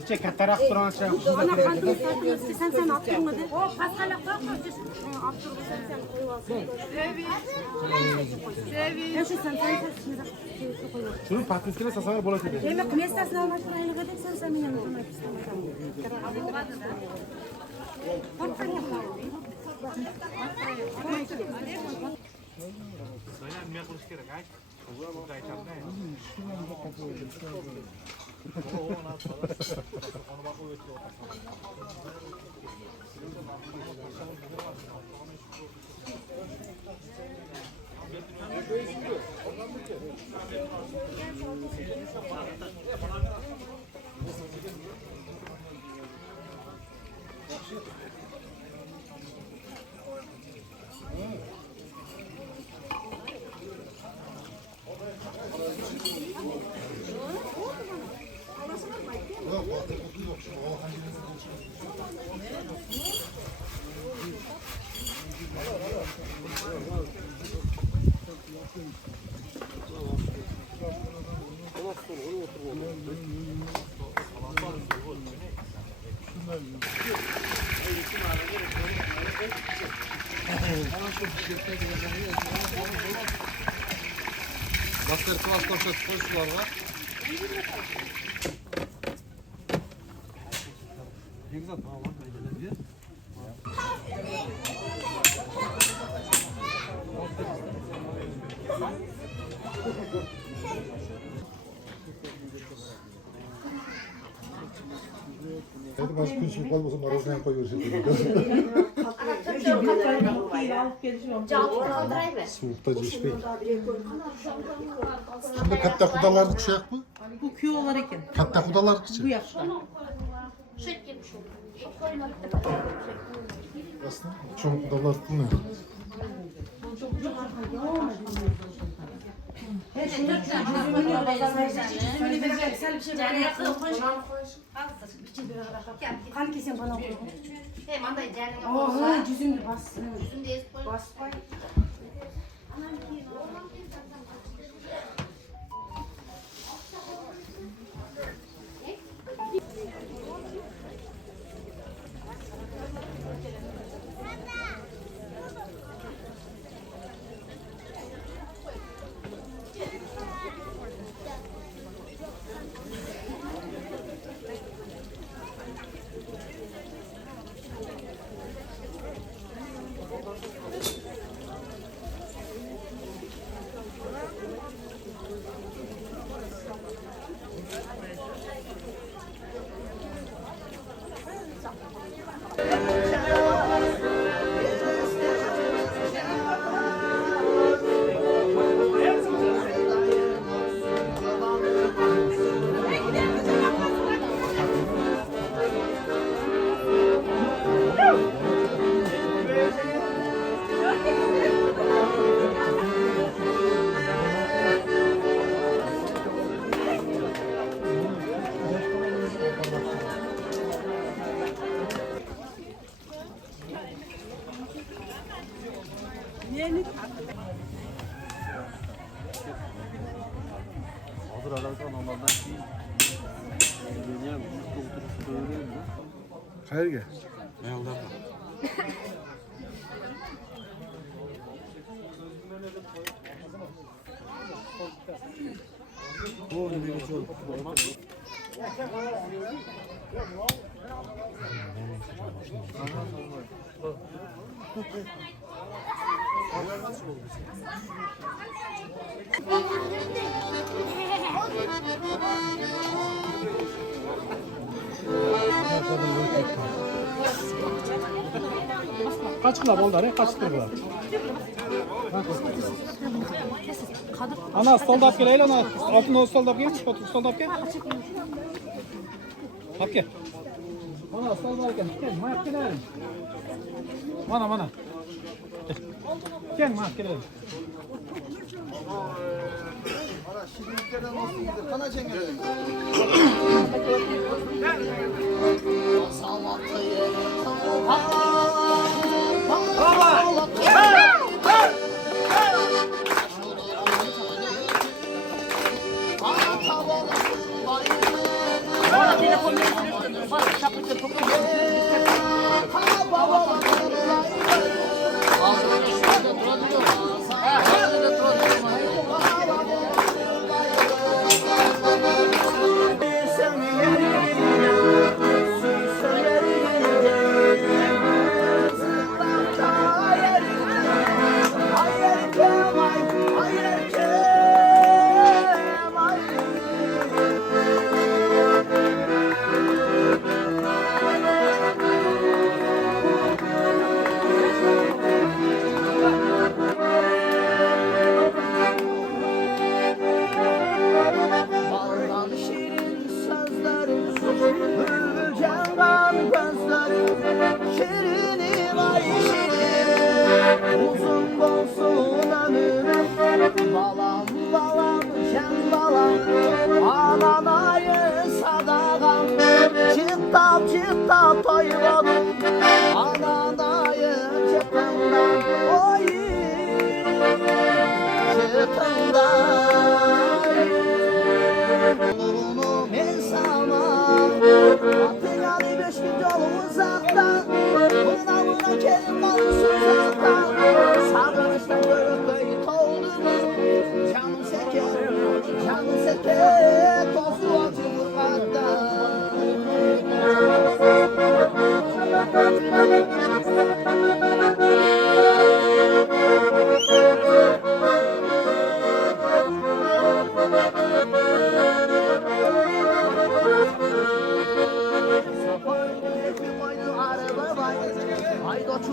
İşte katarak duran şey. Sen attırmadı. O paskala koyma. Sen koyuyorsun. Ya şu sen koyuyorsun. Şunu patatesine sasana bola dedi. Demek ki mestasını almak için aynı kadar sen benim yanıma Başka klas koşular var. Ne güzel tamam var. Başka bir şey kalmasın arasına koyuyor şimdi. Soğukta cişti. Şimdi katta kudalar kuşak mı? Bu köy olarak yani. Katta kudalar Bu kuşak. yaşta. Aslında çok kudalar ne? Kanki sen bana koy. Hemen de canım. Oh, cüzüm bas. Bas koy. Hazır ararsan onlardan şey. Dünya oturup söyleyeyim mi? Hayır gel. Ne oldu? Bu ne geçiyor? Kaç kilo oldu araya? Kaç kilo? Ana stolda gel ana. Altında stolda gel. Otur stolda gel. Hop gel. Ana stolda gel. Gel mak gel. Mana. Gel mak gel. Ara şimdiliklerden olsun. Kana çengel. Salatayı.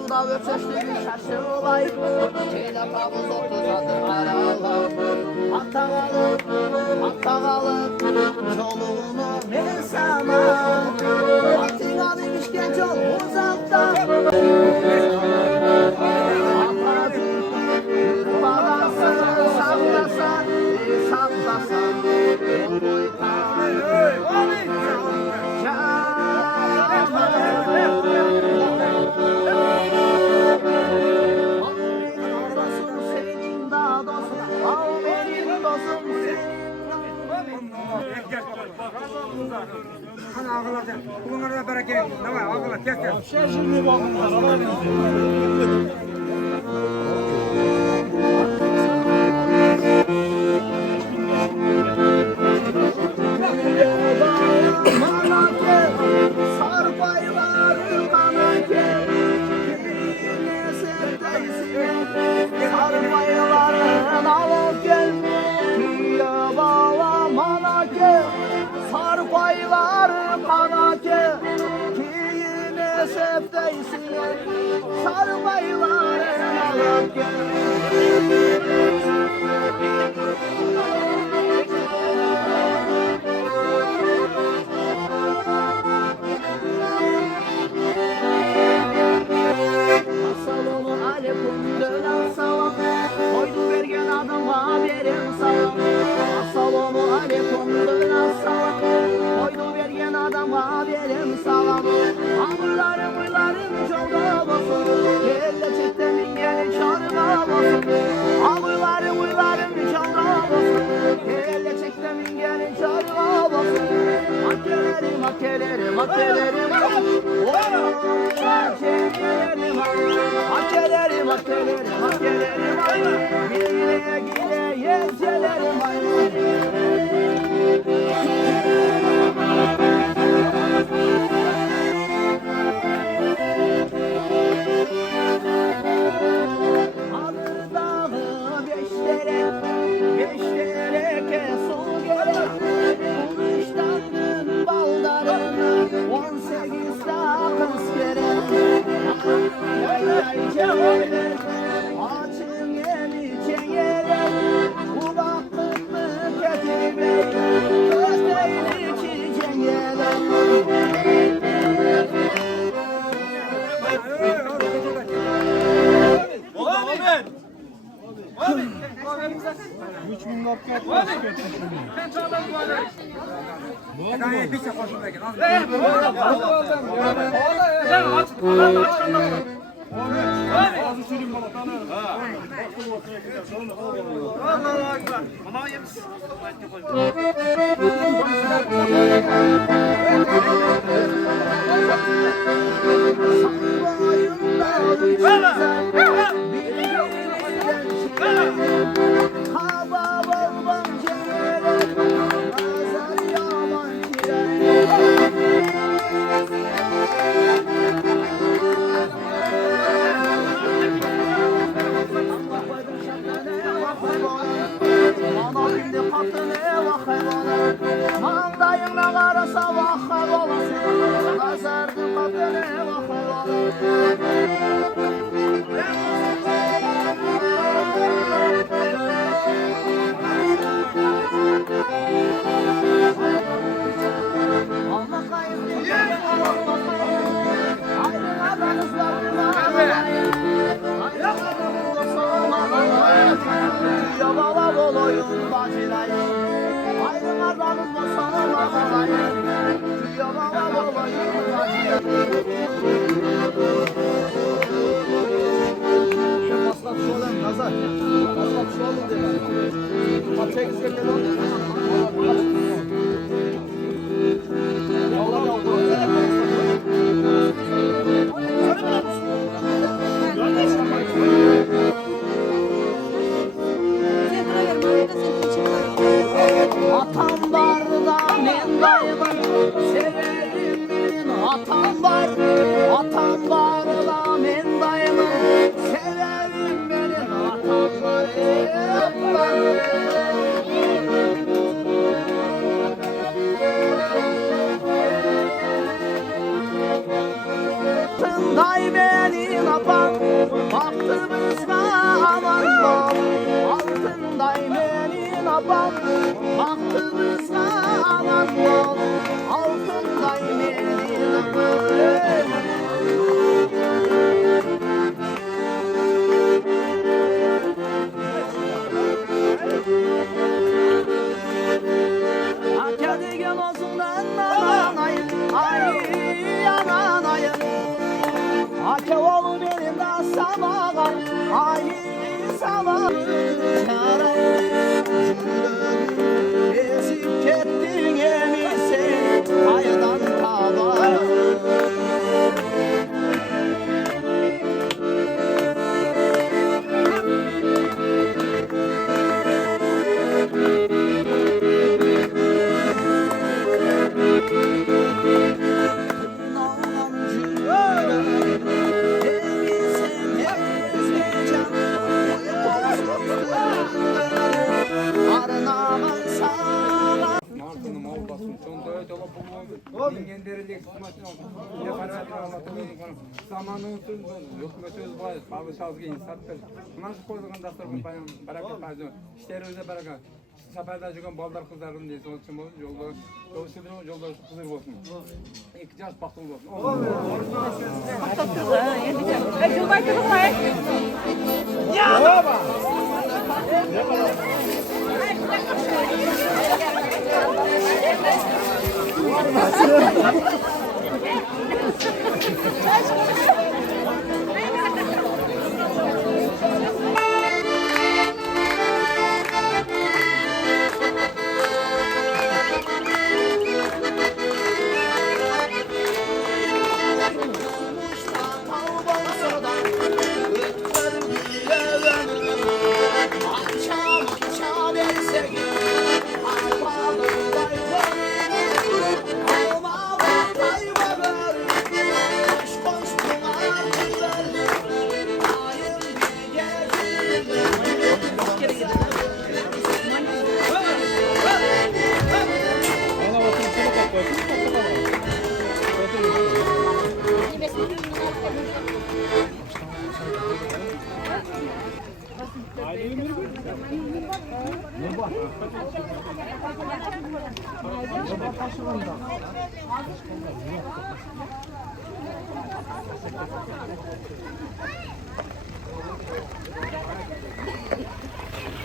suda ölçeştiği şaşırılay. Çeyle tavuz otuzadır aralar. Attağalıp, çoluğunu ben sana. Atına demişken çol uzakta. Babası saklasa, saklasa. Ana ağırlar. Bunlara bereket. Ne var? Ağırlar. Kes kes. Şaşırdı bakınlar. Sarmaylar alıp gel. Assalamu aleyküm dönen salam. Koydu vergen adama verim salam. Assalamu aleyküm dönen salam. Koydu vergen adama verim salam. Amırlarım çolda basın. Kelle çekten ingeni çarda basın. Amırlarım çolda basın. Kelle çekten ingeni çarda basın. Makkelerim Makkelerim gile gile yelçelerim Alır dağı beşlere su gerek Kuşlarının baldarına 18 sakız gerek Açın yeni çengele Kulak kıtlı ketime Gözlerini çiçengele Bir şey koşun belki. Mandayına karasa vakar olasın Nazardı kadene vakar olasın Allah kayıp Ayrı adanızlarına Ayrı Ya baba boloyun bacılayın Ayrı adanızla sana bağlayın Ya baba boloyun bacılayın Maslak şu olan Nazar Maslak şu olan dedi Kapçaya gizgirleri Allah Atam var da men dayımın severim benim atam var da men dayımın severim benim atam var baktığımızda aman ol altınday benim apam baktığımızda aman ol altınday benim apam. Kedigen olsun anayım, ay anayım. Ake oğlu benim de sabaha, ay sabaha. Cümle ezip kettin emirse, aydan tabağa. Martının olmasın. Sonda öyle bu dingenlerin eksplomasyon oldu. Ne parametre anlatılıyor konu. Zamanın hükümet öz var. Bazı şahsıge insattır. Nasıl koyduğun dasturun barakat paydı. İşleri öyle barakat. Seferde çıkan balдар kızlarım diye son için yolda yolda kızır olsun. İki yaş bakıl olsun.